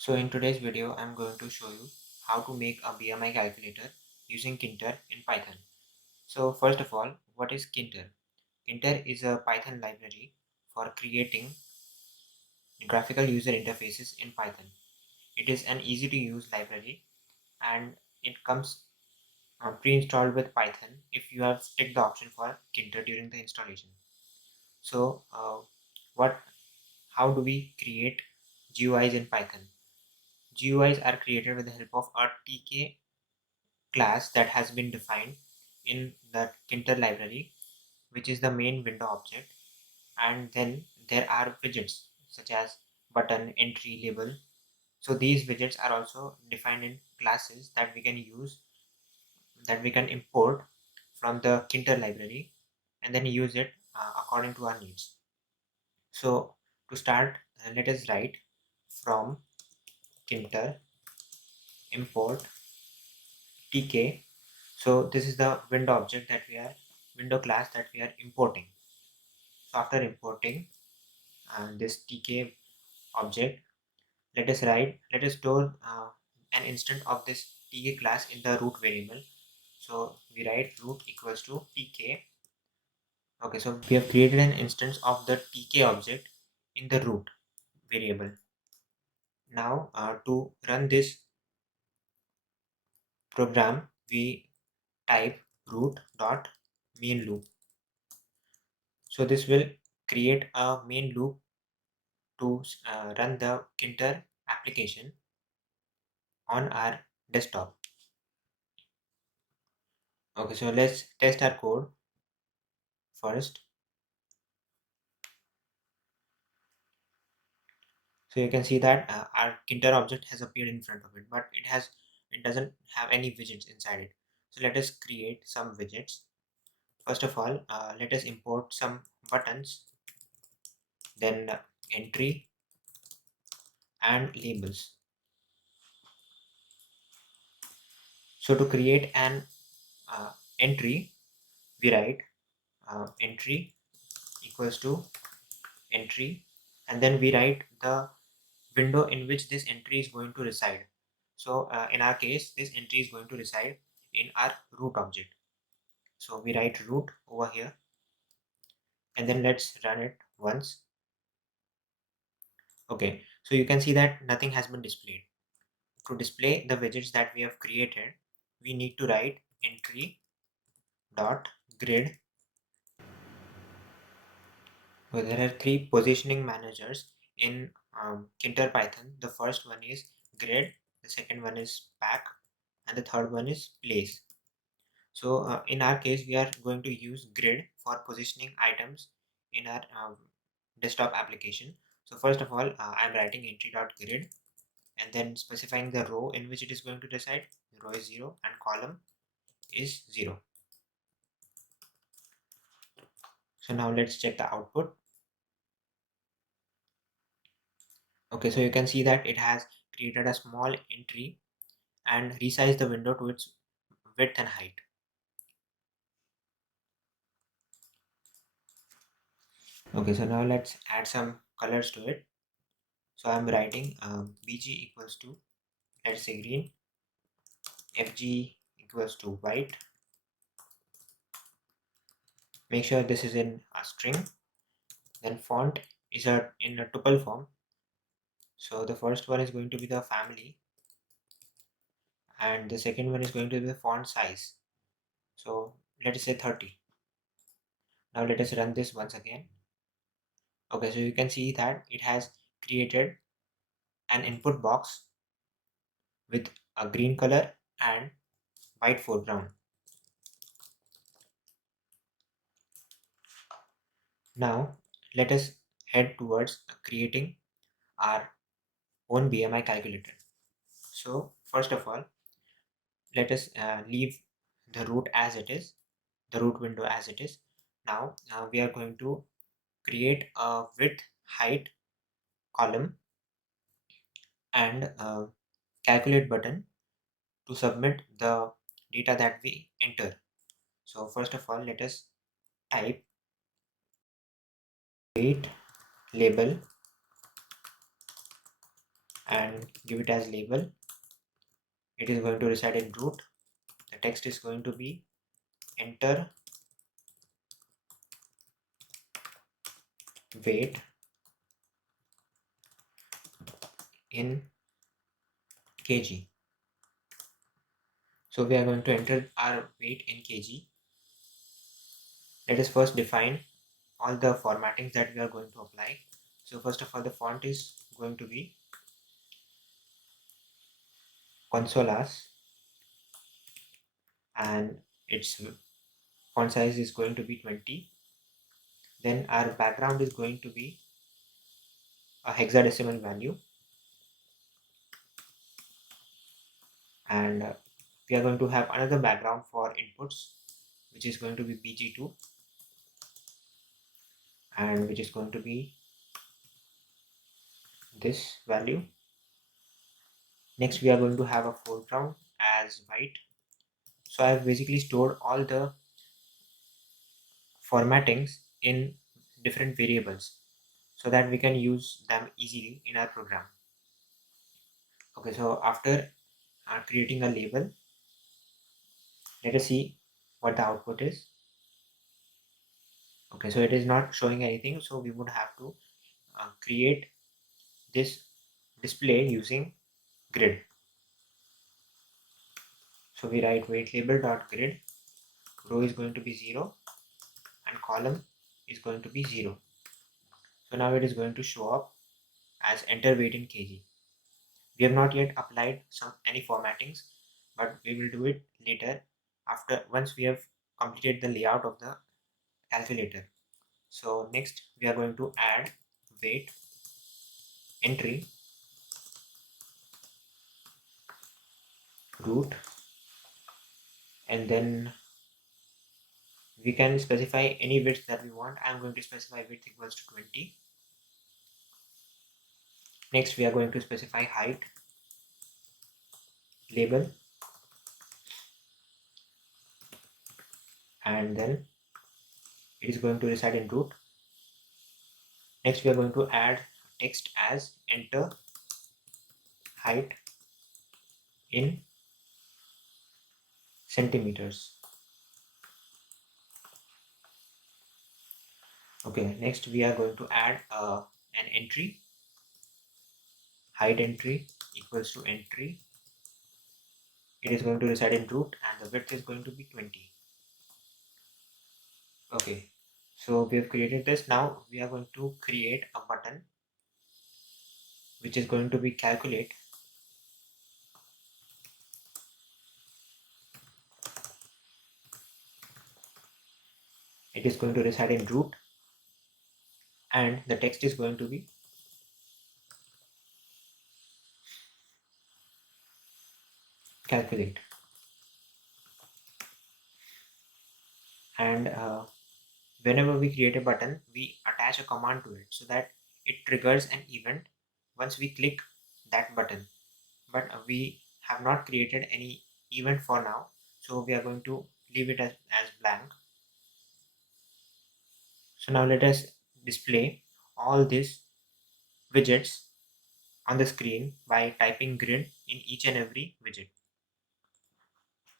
So in today's video, I'm going to show you how to make a BMI calculator using Tkinter in Python. So first of all, what is Tkinter? Tkinter is a Python library for creating graphical user interfaces in Python. It is an easy to use library and it comes pre-installed with Python if you have ticked the option for Tkinter during the installation. So what? How do we create GUIs in Python? GUIs are created with the help of a TK class that has been defined in the Tkinter library, which is the main window object. And then there are widgets such as button, entry, label. So these widgets are also defined in classes that we can use, that we can import from the Tkinter library and then use it according to our needs. So to start, let us write from Tkinter import tk. So this is the window class that we are importing. So after importing this tk object, let us store an instant of this tk class in the root variable. So we write root equals to tk. Okay, so we have created an instance of the tk object in the root variable. Now to run this program, we type root dot main loop. So this will create a main loop to run the Tkinter application on our desktop. Okay, so let's test our code first. So you can see that our Tkinter object has appeared in front of it, but it doesn't have any widgets inside it. So let us create some widgets. First of all, let us import some buttons, then entry and labels. So to create an entry, we write entry equals to entry, and then we write the window in which this entry is going to reside. So in our case, this entry is going to reside in our root object. So we write root over here, and then let's run it once. Okay, so you can see that nothing has been displayed. To display the widgets that we have created, we need to write entry dot grid. Well, there are three positioning managers in Tkinter Python. The first one is grid, the second one is pack, and the third one is place. So in our case, we are going to use grid for positioning items in our desktop application. So first of all, I'm writing entry.grid and then specifying the row in which it is going to reside. The row is 0 and column is 0. So now let's check the output. Okay, so you can see that it has created a small entry and resize the window to its width and height. Okay, so now let's add some colors to it. So I'm writing bg equals to, let's say, green, fg equals to white. Make sure this is in a string. Then font is in a tuple form. So the first one is going to be the family and the second one is going to be the font size. So let us say 30. Now let us run this once again. Okay, so you can see that it has created an input box with a green color and white foreground. Now let us head towards creating our own BMI calculator. So first of all, let us leave the root as it is, the root window as it is. Now we are going to create a width height column and calculate button to submit the data that we enter. So first of all, let us type weight label and give it as label. It is going to reside in root. The text is going to be enter weight in kg. So we are going to enter our weight in kg. Let us first define all the formattings that we are going to apply. So first of all, the font is going to be consolas and its font size is going to be 20. Then our background is going to be a hexadecimal value, and we are going to have another background for inputs, which is going to be bg2 and which is going to be this value. Next we are going to have a foreground as white. So I have basically stored all the formattings in different variables so that we can use them easily in our program. Okay, so after creating a label, let us see what the output is. Okay, so it is not showing anything, so we would have to create this display using grid. So we write weight label dot grid, row is going to be 0 and column is going to be 0. So now it is going to show up as enter weight in kg. We have not yet applied any formattings, but we will do it later after once we have completed the layout of the calculator. So next we are going to add weight entry root, and then we can specify any width that we want. I am going to specify width equals to 20. Next we are going to specify height label, and then it is going to reside in root. Next we are going to add text as enter height in centimeters. Okay, next we are going to add an entry, height entry equals to entry. It is going to reside in root and the width is going to be 20. Okay, so we have created this. Now we are going to create a button which is going to be calculate. It is going to reside in root and the text is going to be calculate. And whenever we create a button, we attach a command to it so that it triggers an event once we click that button. But we have not created any event for now, so we are going to leave it as blank. So now let us display all these widgets on the screen by typing grid in each and every widget.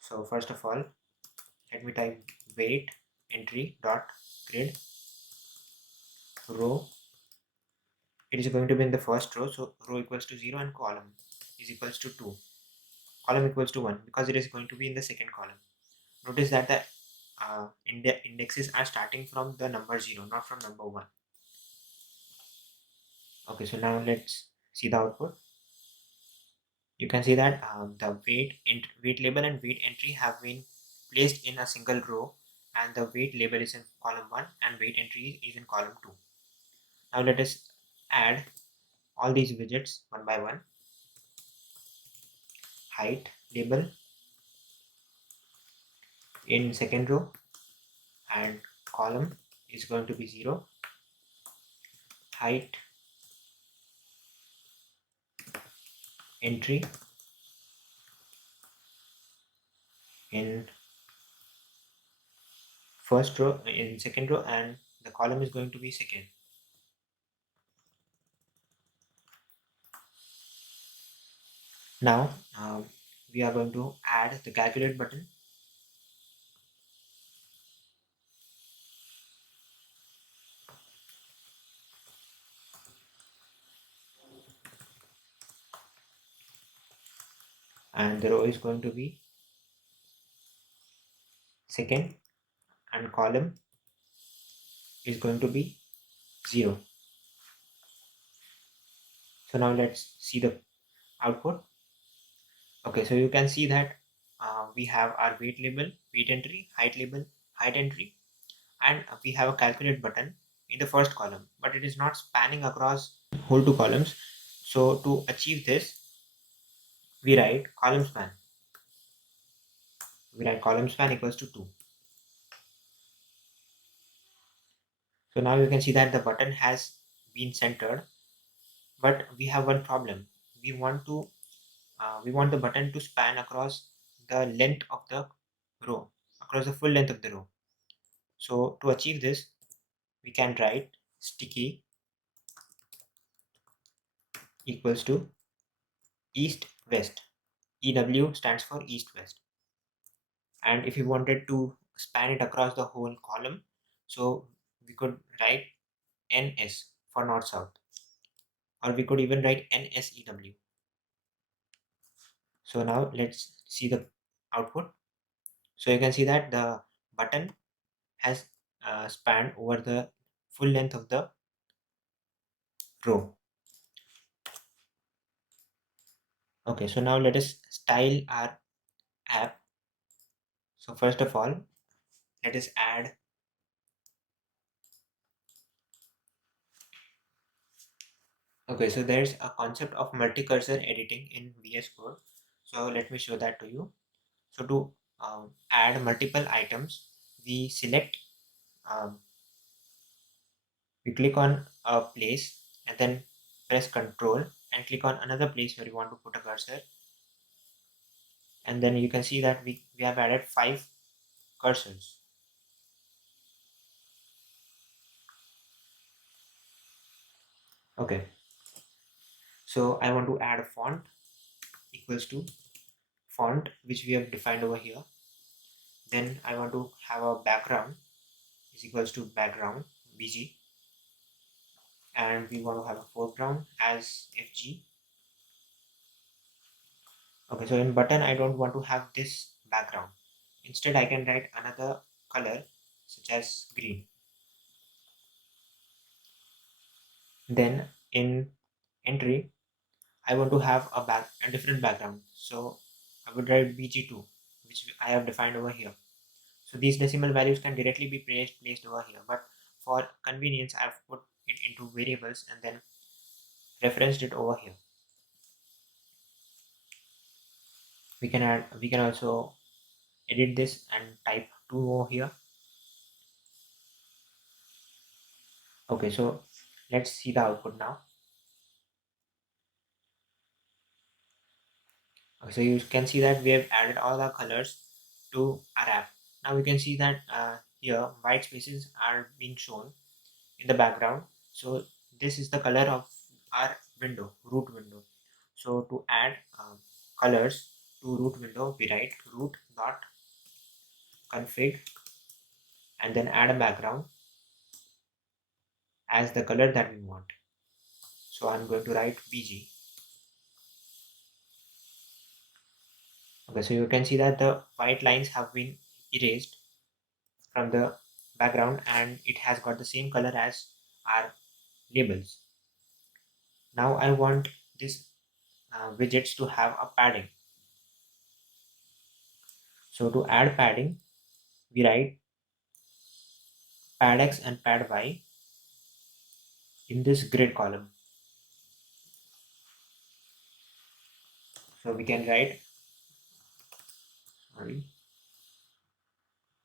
So first of all, let me type weight entry dot grid row. It is going to be in the first row, so row equals to 0 and column is equals to 2. Column equals to 1 because it is going to be in the second column. Notice that the indexes are starting from the number 0, not from number 1. Okay, so now let's see the output. You can see that the weight label and weight entry have been placed in a single row, and the weight label is in column 1 and weight entry is in column 2. Now let us add all these widgets one by one. Height label in second row and column is going to be 0. Height entry in first row in second row and the column is going to be second. Now we are going to add the calculate button, and the row is going to be second and column is going to be 0. So now let's see the output. Okay, so you can see that we have our weight label, weight entry, height label, height entry, and we have a calculate button in the first column, but it is not spanning across whole two columns. So to achieve this, we write column span. We write column span equals to 2. So now you can see that the button has been centered, but we have one problem. We want to we want the button to span across the length of the row, across the full length of the row. So to achieve this, we can write sticky equals to east west. EW stands for east west. And if you wanted to span it across the whole column, so we could write NS for north south, or we could even write NSEW. So now let's see the output. So you can see that the button has spanned over the full length of the row. Okay, so now let us style our app. So first of all, let us add. Okay, so there's a concept of multi-cursor editing in VS Code. So let me show that to you. So to add multiple items, we select, um, we click on a place and then press Control and click on another place where you want to put a cursor. And then you can see that we have added 5 cursors. Okay, so I want to add a font equals to font which we have defined over here. Then I want to have a background is equals to background BG, and we want to have a foreground as FG. Okay, so in button I don't want to have this background. Instead I can write another color such as green. Then in entry I want to have a different background. So I would write BG2, which I have defined over here. So these decimal values can directly be placed over here, but for convenience I've put it into variables and then referenced it over here. We can also edit this and type 2 over here. Okay, so let's see the output now. Okay, so you can see that we have added all the colors to our app. Now we can see that here white spaces are being shown in the background. So this is the color of our window, root window. So to add colors to root window, we write root dot config and then add a background as the color that we want. So I'm going to write BG. Okay, so you can see that the white lines have been erased from the background and it has got the same color as our labels. Now I want this widgets to have a padding. So to add padding, we write pad x and pad y in this grid column. So we can write, sorry,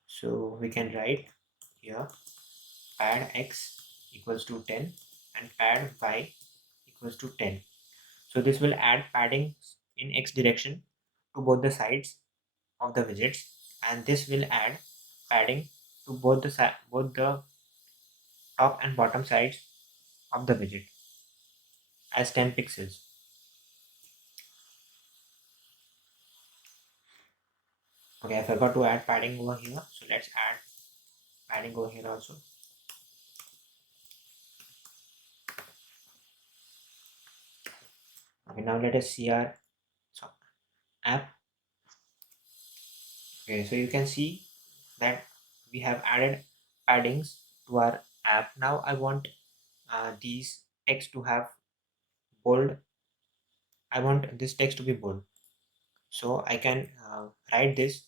so we can write here pad x equals to 10 and pad y equals to 10. So this will add padding in x direction to both the sides of the widgets, and this will add padding to both the top and bottom sides of the widget as 10 pixels. Okay, I forgot to add padding over here, so let's add padding over here also. Okay, now let us see our app. Okay, so you can see that we have added paddings to our app. Now I want these text to have bold. I want this text to be bold, so I can write this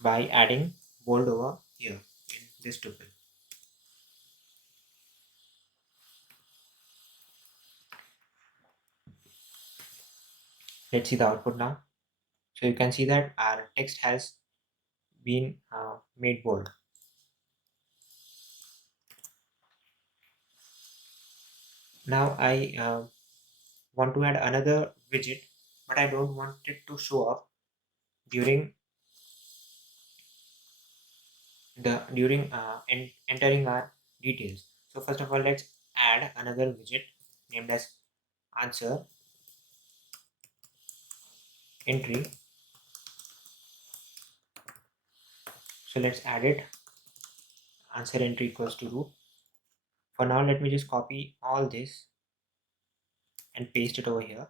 by adding bold over here in this tuple. Let's see the output now. So you can see that our text has been made bold. Now I want to add another widget, but I don't want it to show up during entering our details. So first of all, let's add another widget named as answer entry. So let's add it. Answer entry equals to root. For now, let me just copy all this and paste it over here.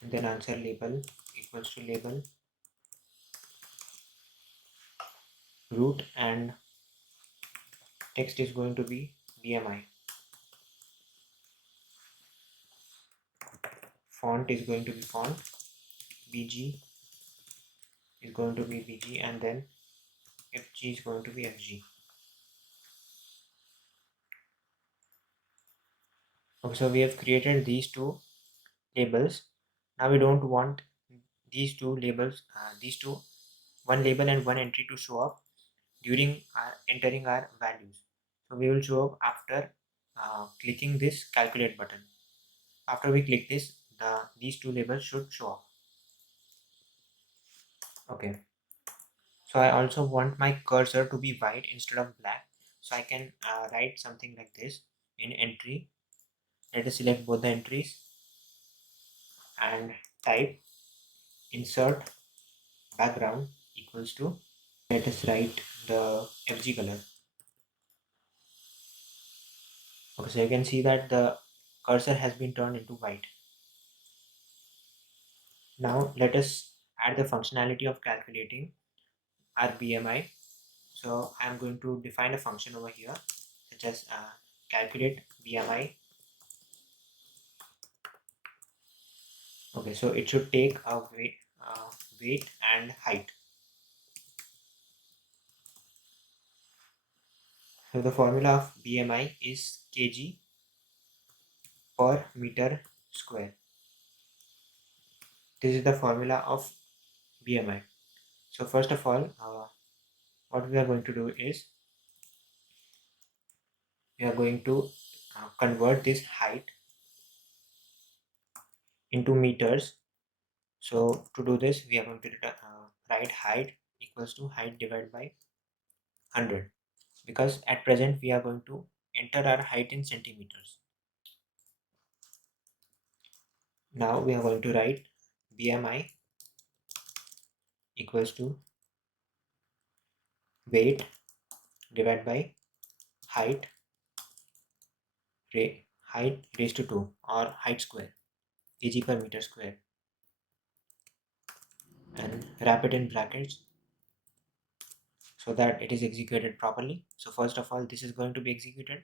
And then answer label equals to label root, and text is going to be BMI. Font is going to be font. BG is going to be BG, and then FG is going to be FG. Okay, so we have created these two labels. Now we don't want these two labels, one label and one entry to show up during our entering our values. So we will show up after clicking this calculate button. After we click this, these two labels should show up. Okay. So I also want my cursor to be white instead of black. So I can write something like this in entry. Let us select both the entries and type insert background equals to, let us write the FG color. Okay, so you can see that the cursor has been turned into white. Now let us add the functionality of calculating our BMI. So I am going to define a function over here such as calculate BMI. Okay, so it should take a weight and height. So the formula of BMI is kg per meter square. This is the formula of BMI. So first of all, what we are going to do is we are going to convert this height into meters. So to do this, we are going to write height equals to height divided by 100, because at present we are going to enter our height in centimeters. Now we are going to write BMI equals to weight divided by height height raised to 2, or height square, kg per meter square, and wrap it in brackets so that it is executed properly. So first of all, this is going to be executed,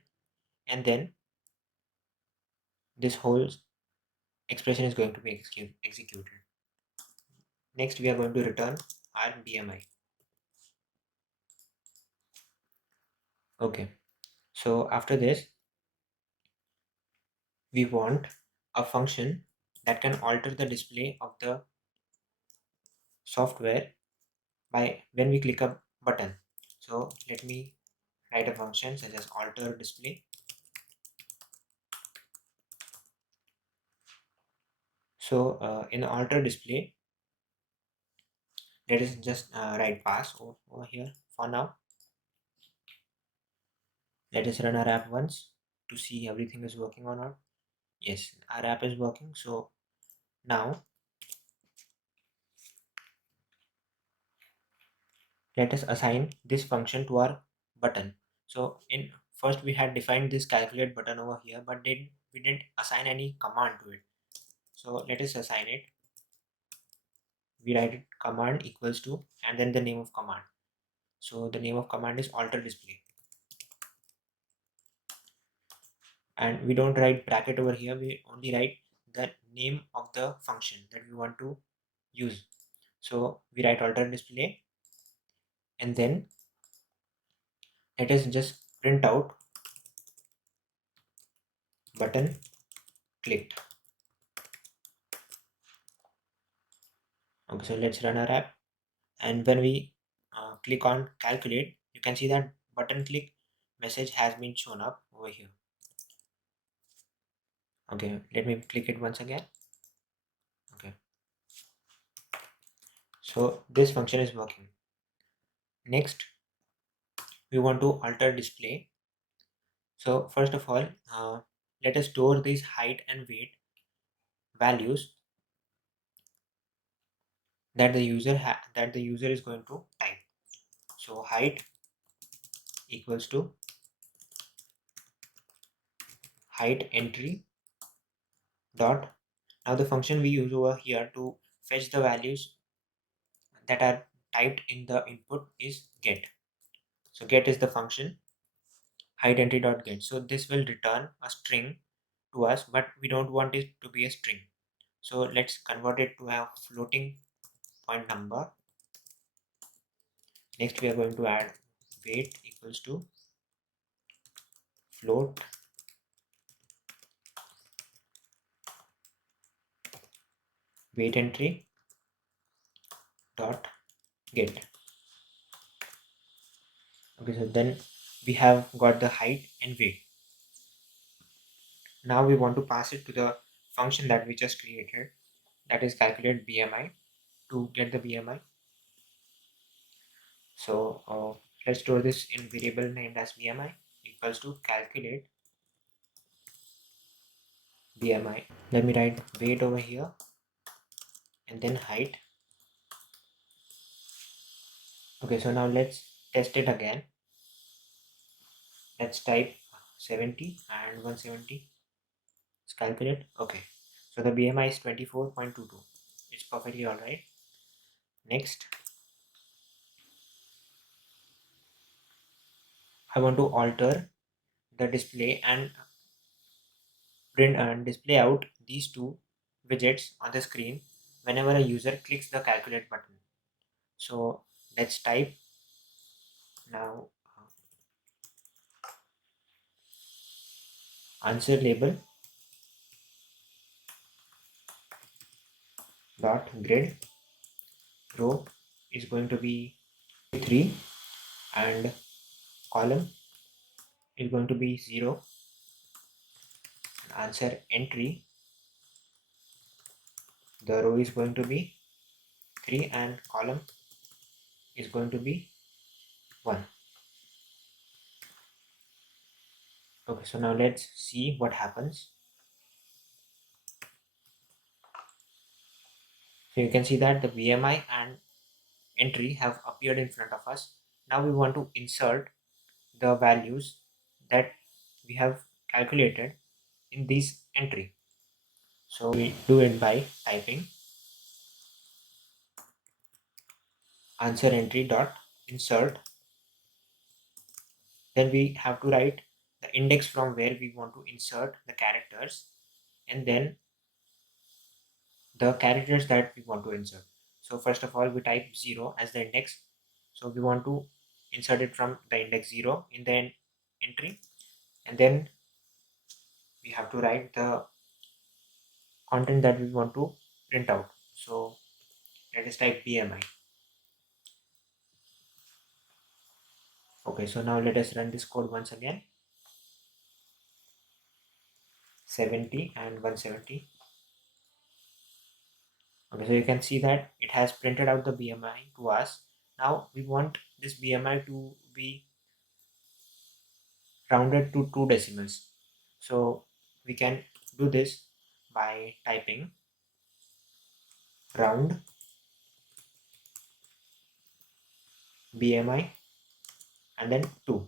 and then this whole expression is going to be executed. Next, we are going to return our BMI. Okay, so after this, we want a function that can alter the display of the software by when we click a button. So let me write a function such as alter display. So in the alter display, let us just write pass over here for now. Let us run our app once to see everything is working or not. Yes, our app is working. So now let us assign this function to our button. So in first we had defined this calculate button over here, but then we didn't assign any command to it. So let us assign it. We write it command equals to and then the name of command. So the name of command is alter display, and we don't write bracket over here. We only write the name of the function that we want to use. So we write alter display, and then let us just print out button clicked. Okay, so let's run our app, and when we click on calculate, you can see that button click message has been shown up over here. Okay, let me click it once again. Okay, so this function is working. Next, we want to alter display. So first of all, let us store these height and weight values that the user is going to type. So height equals to height entry dot. Now the function we use over here to fetch the values that are typed in the input is get. So get is the function height entry dot get. So this will return a string to us, but we don't want it to be a string. So let's convert it to a floating point number. Next we are going to add weight equals to float weight entry dot get. Okay, so then we have got the height and weight. Now we want to pass it to the function that we just created, that is calculate BMI, to get the BMI. So let's store this in variable named as BMI equals to calculate BMI. Let me write weight over here and then height. Okay, so now let's test it again. Let's type 70 and 170. Let's calculate. Okay, so the BMI is 24.22. It's perfectly alright. Next, I want to alter the display and print and display out these two widgets on the screen whenever a user clicks the calculate button. So let's type now answer label dot grid row is going to be 3 and column is going to be 0. Answer entry, the row is going to be 3 and column is going to be 1. Okay, so now let's see what happens. So you can see that the BMI and entry have appeared in front of us. Now we want to insert the values that we have calculated in this entry. So we do it by typing answer entry dot insert. Then we have to write the index from where we want to insert the characters, and then the characters that we want to insert. So first of all, we type 0 as the index. So we want to insert it from the index 0 in the entry, and then we have to write the content that we want to print out. So let us type BMI. Okay, so now let us run this code once again. 70 and 170. Okay, so you can see that it has printed out the BMI to us. Now we want this BMI to be rounded to 2 decimals. So we can do this by typing round BMI and then 2.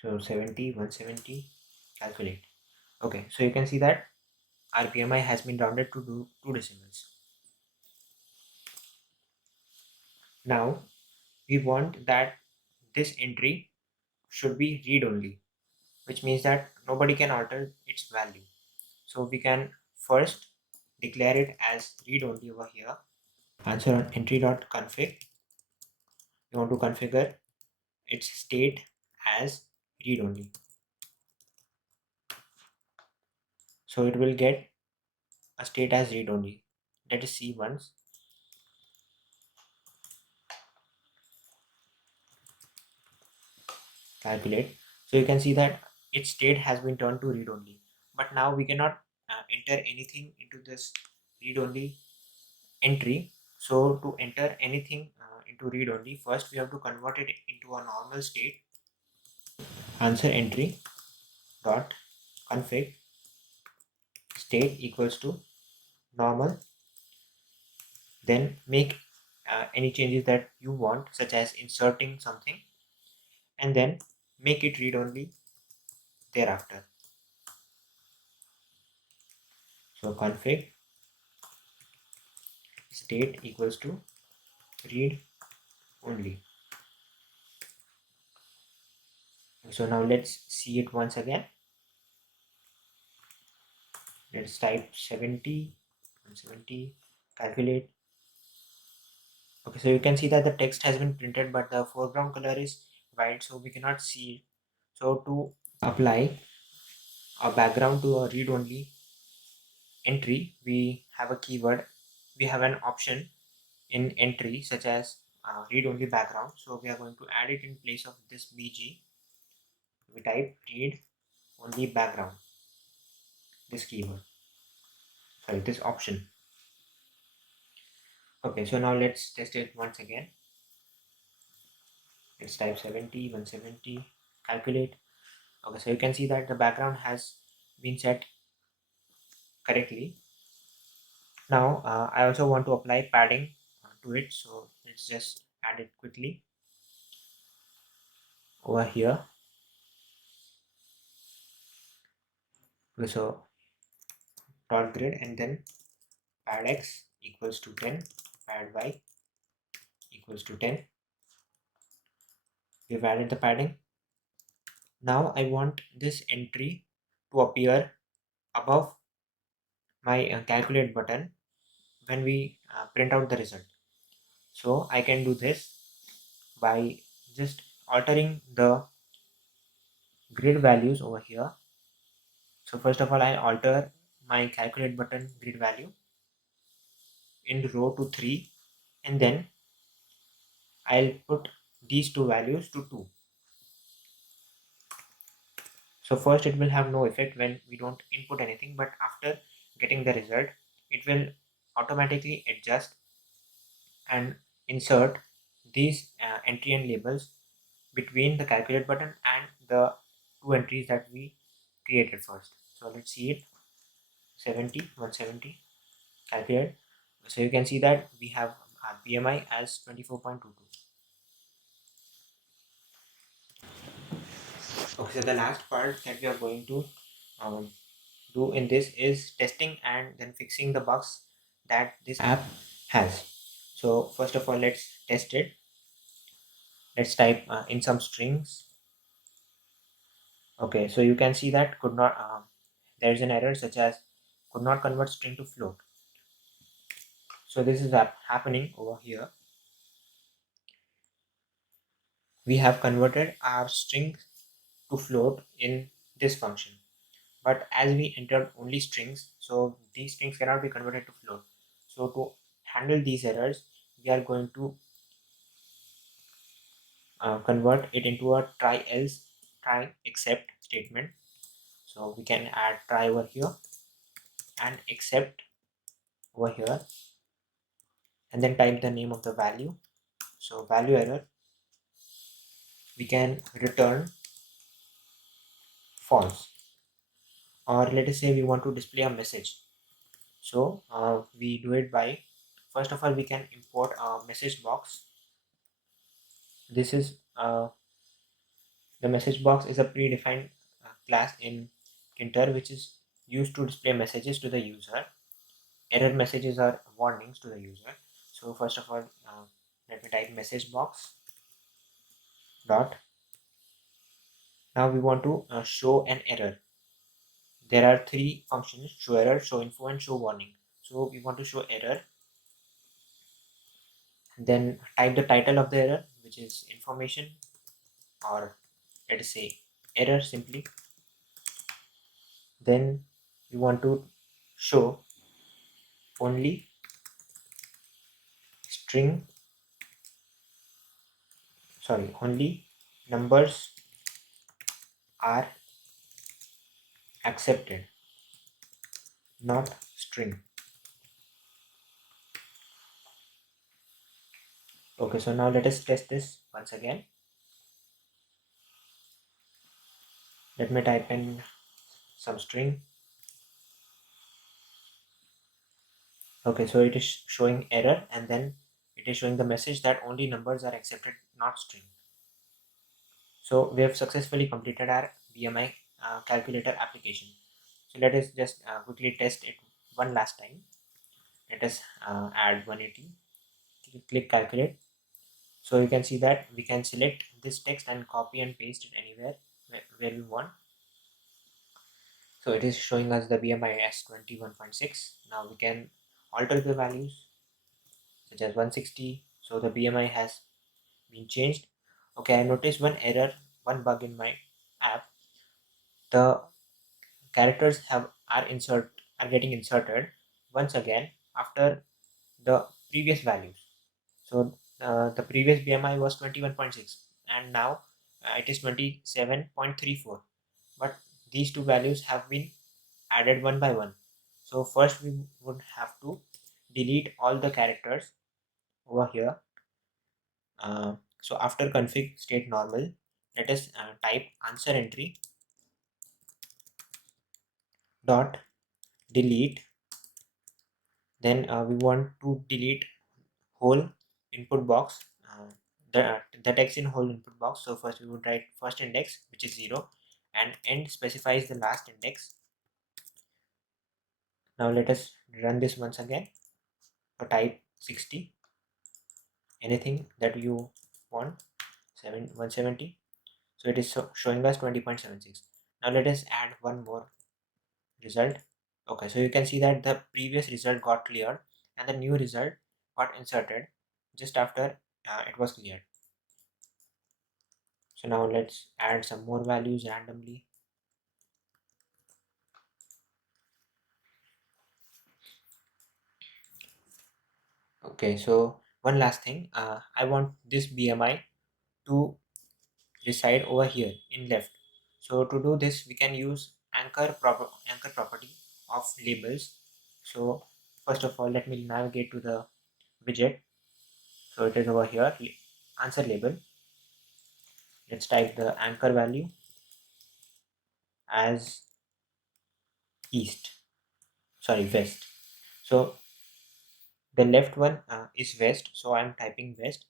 So 70, 170, calculate. Okay, so you can see that our BMI has been rounded to do 2 decimals. Now we want that this entry should be read only, which means that nobody can alter its value. So we can first declare it as read only over here. Answer on entry.config. You want to configure its state as read only. So it will get a state as read only. Let us see once. Calculate. So you can see that its state has been turned to read only. But now we cannot enter anything into this read only entry. So to enter anything into read only, first we have to convert it into a normal state. Answer entry dot config state equals to normal. Then make any changes that you want, such as inserting something, and then make it read only thereafter. So config state equals to read only. So now let's see it once again. Let's type 70, 170, calculate. Okay, so you can see that the text has been printed, but the foreground color is white, so we cannot see it. So to apply a background to a read only entry, we have a keyword, we have an option in entry such as read only background. So we are going to add it in place of this bg. We type read only background, this keyword, sorry, this option. Okay, so now let's test it once again. Let's type 70, 170, calculate. Okay, so you can see that the background has been set correctly. Now I also want to apply padding to it, so let's just add it quickly over here. Okay, so dot grid and then pad x equals to 10, pad y equals to 10. We've added the padding. Now I want this entry to appear above my calculate button when we print out the result. So I can do this by just altering the grid values over here. So first of all, I alter my calculate button grid value in row to 3, and then I'll put these two values to 2. So first it will have no effect when we don't input anything, but after getting the result, it will automatically adjust and insert these entry and labels between the calculate button and the two entries that we created first. So let's see it. 70, 170, calculate. So you can see that we have our BMI as 24.22. Okay, so the last part that we are going to um, do in this is testing and then fixing the bugs that this app has. So first of all, let's test it. Let's type in some strings. Okay, so you can see that could not there is an error such as could not convert string to float. So this is happening over here. We have converted our string to float in this function, but as we entered only strings, so these strings cannot be converted to float. So to handle these errors, we are going to convert it into a try else try except statement. So we can add try over here and except over here, and then type the name of the value. So value error, we can return false, or let us say we want to display a message. So we do it by, first of all, we can import a message box. This is the message box is a predefined class in Tkinter which is used to display messages to the user. Error messages are warnings to the user. So first of all, let me type message box dot. Now we want to show an error. There are three functions: show error, show info, and show warning. So we want to show error. Then type the title of the error, which is information, or let us say error simply. Then we want to show only string, only numbers are accepted, not string. Okay, so now let us test this once again. Let me type in some string. Okay, so it is showing error, and then it is showing the message that only numbers are accepted, not string. So we have successfully completed our BMI calculator application. So let us just quickly test it one last time. Let us add 180, click calculate. So you can see that we can select this text and copy and paste it anywhere where we want. So it is showing us the BMI as 21.6. Now we can alter the values such as 160. So the BMI has been changed. Okay, I noticed one error, one bug in my app. The characters are getting inserted once again after the previous values. So the previous BMI was 21.6 and now it is 27.34. But these two values have been added one by one. So first we would have to delete all the characters over here. So after config state normal, let us type answer entry dot delete. Then we want to delete whole input box, the text in whole input box. So first we would write first index, which is 0, and end specifies the last index. Now let us run this once again. So type 60, anything that you want, 170. So it is showing us 20.76. Now let us add one more result. Okay, so you can see that the previous result got cleared and the new result got inserted just after it was cleared. So now let's add some more values randomly. Okay, so one last thing, I want this BMI to reside over here in left. So to do this, we can use anchor property of labels. So first of all, let me navigate to the widget. So it is over here, answer label. Let's type the anchor value as west. So the left one is west, so I'm typing west.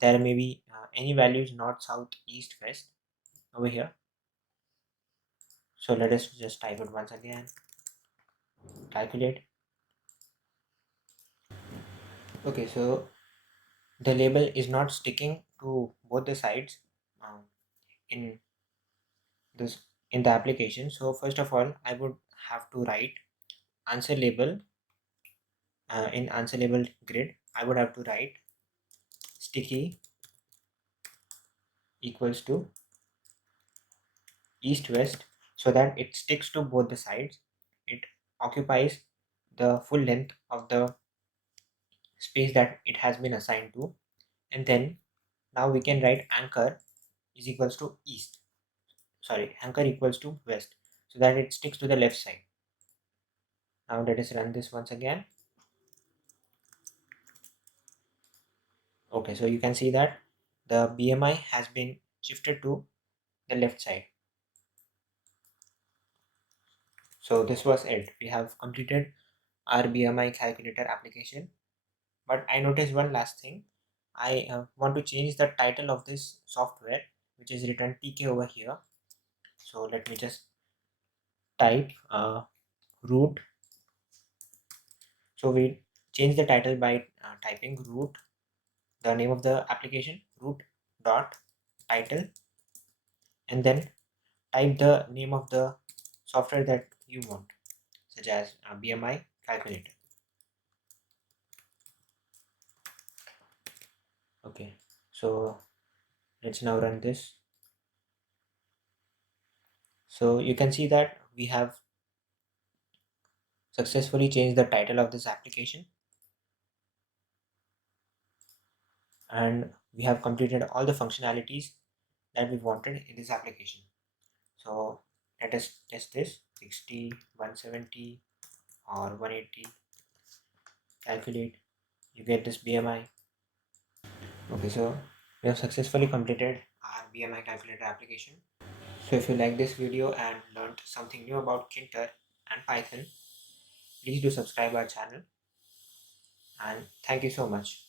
There may be any values north, south, east, west over here. So let us just type it once again, calculate. Okay, so the label is not sticking to both the sides uh, in this in the application. So first of all, I would have to write answer label. In answer label grid, I would have to write sticky equals to east west, so that it sticks to both the sides. It occupies the full length of the space that it has been assigned to. And then now we can write anchor is equals to anchor equals to west, so that it sticks to the left side. Now let us run this once again. Okay, so you can see that the BMI has been shifted to the left side. So this was it. We have completed our BMI calculator application. But I noticed one last thing. I want to change the title of this software, which is written TK over here. So let me just type root. So we change the title by typing root, the name of the application, root dot title, and then type the name of the software that you want, such as BMI calculator. Okay, so let's now run this. So you can see that we have successfully changed the title of this application, and we have completed all the functionalities that we wanted in this application. So let us test this. 60, 170 or 180, calculate, you get this BMI. Okay, so we have successfully completed our BMI calculator application. So if you like this video and learned something new about Tkinter and Python, please do subscribe our channel, and thank you so much.